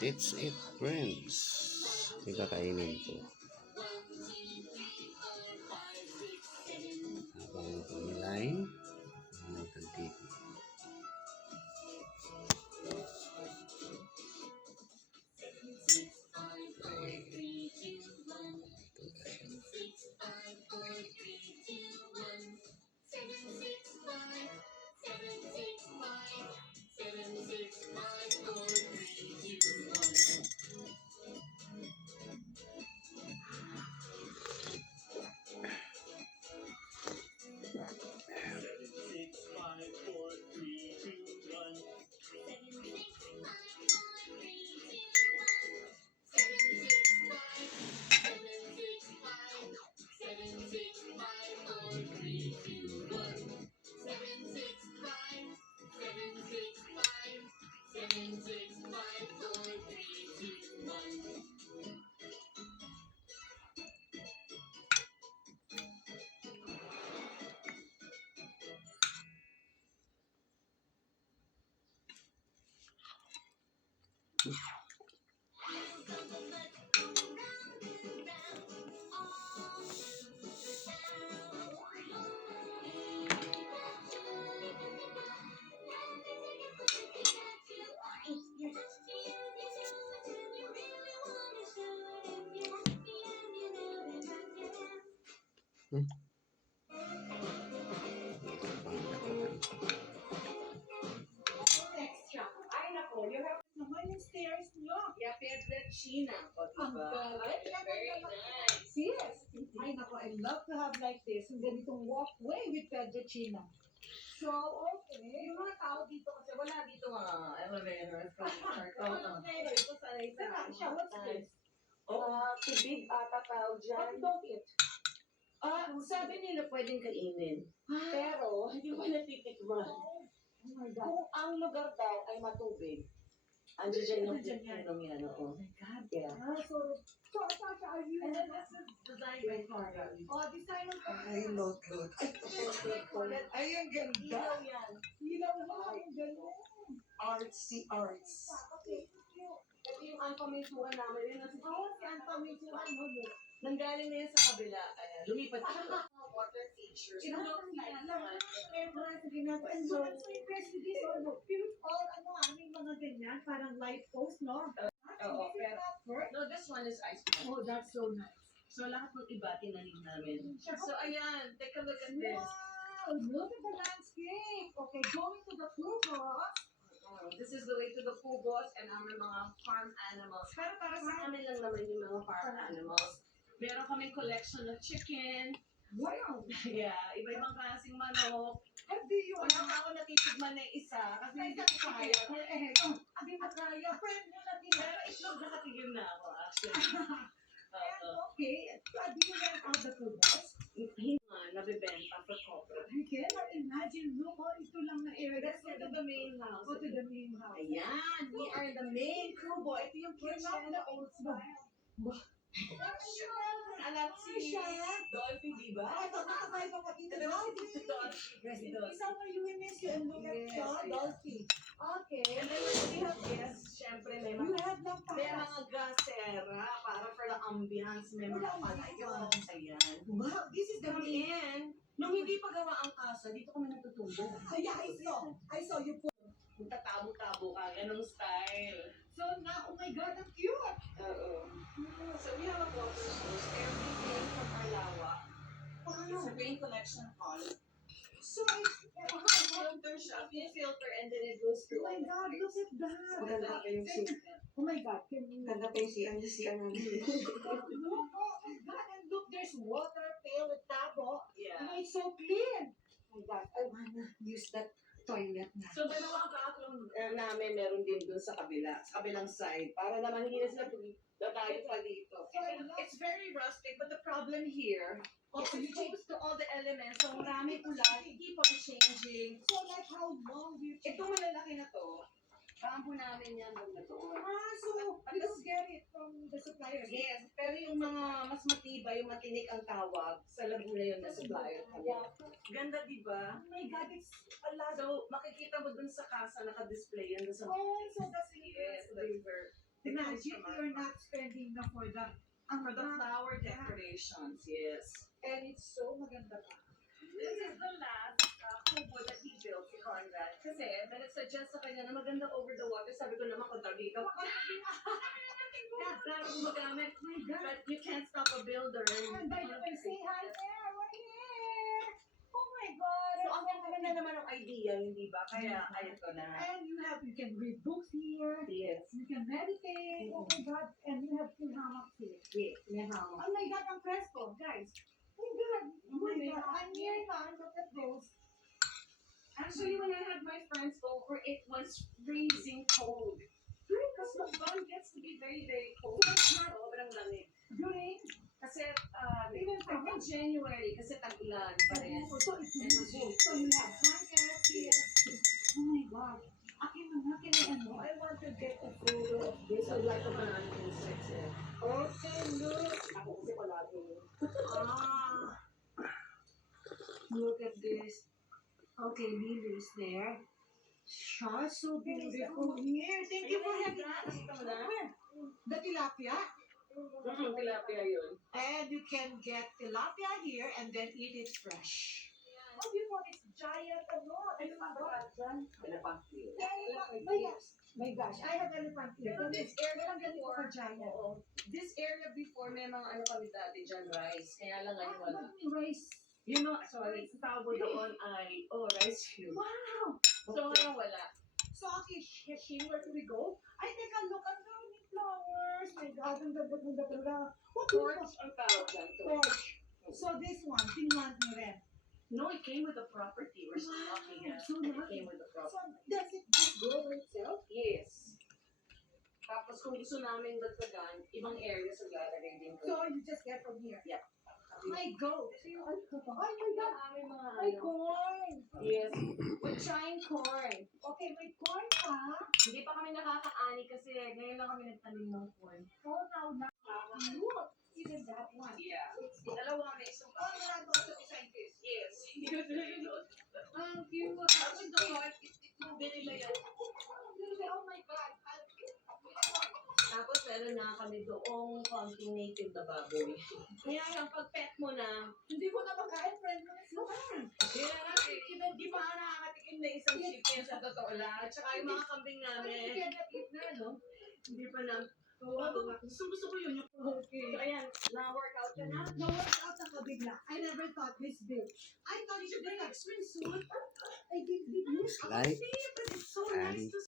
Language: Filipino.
That's it, friends. Yung kakainin ko. Habang online, mag-TV. Extra. Ay, nako. You have naman yung stairs nyo. Yeah, Pedrechina. Ang galing. Very nice. Yes. Ay, nako. I love to have like this. Yung ganitong walkway with Pedrechina. So, okay. Yung mga tao dito kasi wala dito mga elevators. Okay. Ito sa Teka, siya, what's this? Tubig ata tawag What dyan. don't it? Sabi nila pwedeng kainin. Pero, hindi ko natitikman. Oh my God. Kung ang lugar daw ay matubig, andiyan dyan yung Andiyan yan. pinong yan. Oo. Oh my God. Yeah. So, Sasha, are you? And then this is designed by Carl. Oh, design ng Ay, load. Ay, ang ganda. Ilaw yan. Ilaw na yung gano'n. Artsy arts. Okay. Ito yung anpamintuan namin. Yun ang Si Anta Mitsuan, no? nanggaling na yan sa kabila. Ayan, lumipat siya. Water features. And so impressed with this, all aming mga ganyan, parang light post, no? Oo, pero no, this one is ice cream. Oh, that's so nice. So lahat ng iba tinanim namin. So ayan, take a look at this. Wow, look at the landscape. Okay, going to the Pugos. This is the way to the Pugos and our mga farm animals. Pero para sa amin lang naman yung mga farm animals. Meron kaming collection of chicken. Wow. Yeah, iba-ibang klaseng manok. How do you, Wala pa ako natitigman na isa kasi hindi ko kaya. Abi makaya, friend mo na din. Pero itlog nakatigil na ako actually. Okay, do you rent out the Pugos? Hindi nga, nabibenta sa Cobra. I cannot imagine, look, oh, ito lang na area. Let's go to the main house. Go to the main house. Ayan, we are in the main Kubo. Ito yung You're not kitchen. the old style. Alam si Dolphy, di ba? Ah, ito, nakakaya pa pati Ito naman si Tito Dolphy. Yes, Dolphy. Isama you, we miss you and look at Yes, John yes. Dolphy. Okay. And then when we have guests, syempre may You mga have lang may para. mga gasera para for the ambience. May mga palayo. Ayan. Wow, this is the Come main. in. Nung hindi pa gawa ang kasa, dito kami natutulog. Yeah, I saw you put. Magtatabo-tabo ka, ganong style. So now, oh my God, that's cute. Oo. So we have a water source. Everything from our lawa. It's a rain collection hall. So it's, Filter siya. Filter and then it goes oh through my all the God, pipes. look at that. Maganda pa yung si... Oh my God, can you Maganda pa yung si Angesia namin. look, oh my God, and look, there's water, pail with tabo. Yeah. And it's so clean. Oh my God, I wanna use that toilet na. So, dalawa ang kaaklong namin meron din dun sa kabila, sa kabilang side. Para naman hindi na sila tayo pa dito. It's very rustic, but the problem here, also exposed to all the elements, so marami ulan, keep on changing. So like how long do you take? Itong malalaki na to, kampo namin yan doon na to. So you don't get it from the suppliers. Yes, pero yung mga mas matibay, yung matinik ang tawag, sa Laguna yun na supplier. Ganda, di ba? Oh my God, it's a lot. So, makikita mo dun sa kasa, naka-display yan dun sa... Oh, so that's really Yes, the river. Tingnan As if you're not spending na for the For the flower decorations, yes. and it's so maganda pa. This is the last kubo that he built, si Conrad. Kasi, then it suggests sa kanya na maganda over the water. Sabi ko naman, kontra dito. Pero gumagamit. But you can't stop a builder. And by the way, say hi there, we're here! Oh my God! So, ang ganda naman ng idea, hindi ba? Kaya, ayun ko na. And you can read books here. Yes. You can meditate. Oh my God! And you have two hammocks here. Yes, may hawak. Oh my God! Ang fresco, guys. Oh my God! Oh my God! I'm here now. Look at those. Actually, when I had my friends over, it was freezing cold. Because Luzon gets to be very, very cold. Sobrang lamig. During Kasi, even from January, kasi tag-ulan pa rin. so it's beautiful. So you have blankets here. Oh my God! Akin ano? I want to get a photo of this. So, like a man insects eh. Okay, look. Ako kasi palagi yun. Ah, look at this. Okay, Lily's there. Siya, so beautiful here. Thank you for having Nakita mo na? Where? The tilapia. Tilapia yun. And you can get tilapia here and then eat it fresh. Oh, you know, it's giant, Elephant ear. My gosh, I have elephant ear. Pero this area before, giant. oo. This area before, may mga ano kami dati dyan, rice. Kaya lang ngayon wala. What rice? You know, sorry, sa tawag doon ay, rice field. Wow! So ngayon wala. So, okay, Shin, where do we go? I take a look at the flowers. My God, ang ganda. What is Torch ang tawag dyan. Torch. So, this one, Finland mo rin. No, it came with the property. We're still talking it. So It nice. came with the So, property. does it just grow by itself? Yes. Tapos kung gusto namin dagdagan, ibang areas ang lalagay din ko. So, you just get from here. Yep. My goat. Oh my God. Aming mga My ano. corn. Yes. We're trying corn. Okay, may corn pa. Hindi pa kami nakakaani kasi ngayon lang kami nagtanim ng corn. Oh, now. Look. Even that one. Yeah. Dalawa may isang Oh, wala to sa scientist. Yes. Yun. Ang cute. Tapos the corn, itube nila yan. Oh my God. Tapos meron na kami doong konting native na baboy. Kaya yung pag-pet mo na, Hindi ko na makain, friend. Look at kaya nga, di pa nga nakakatikim na isang chicken sa totoo lang. At saka yung mga kambing namin, hindi pa na, gusto ko yun. Okay. So ayan, na-workout ka na? Na-work out ako bigla. I never thought this big. I thought you should bring a swimsuit. I did this. Like But it's so and nice to